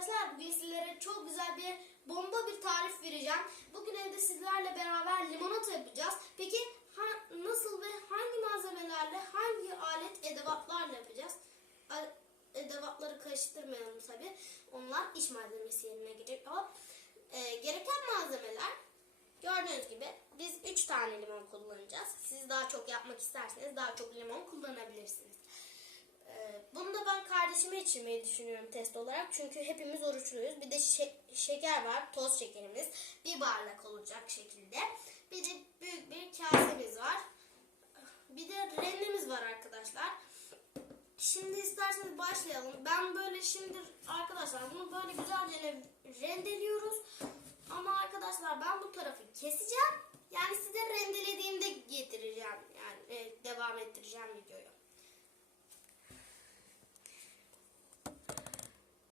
arkadaşlar. Bugün sizlere çok güzel bir bomba bir tarif vereceğim. Bugün evde sizlerle beraber limonata yapacağız. Peki ha- nasıl ve hangi malzemelerle, hangi alet edevatlarla yapacağız? A- Edevatları karıştırmayalım tabi. Onlar iş malzemesi yerine giriyor. Ee, gereken malzemeler gördüğünüz gibi biz 3 tane limon kullanacağız. Siz daha çok yapmak isterseniz daha çok limon kullanabilirsiniz. Ee, Bunu da ben kardeşime içirmeyi düşünüyorum test olarak. Çünkü hepimiz oruçluyuz. Bir de şe- şeker var, toz şekerimiz. Bir bardak olacak şekilde. Bir de büyük bir kasemiz var. Bir de rendemiz var arkadaşlar. Şimdi isterseniz başlayalım. Ben böyle şimdi arkadaşlar bunu böyle güzelce rendeliyoruz. Ama arkadaşlar ben bu tarafı keseceğim. Yani size rendelediğimde getireceğim. Yani e, devam ettireceğim videoyu.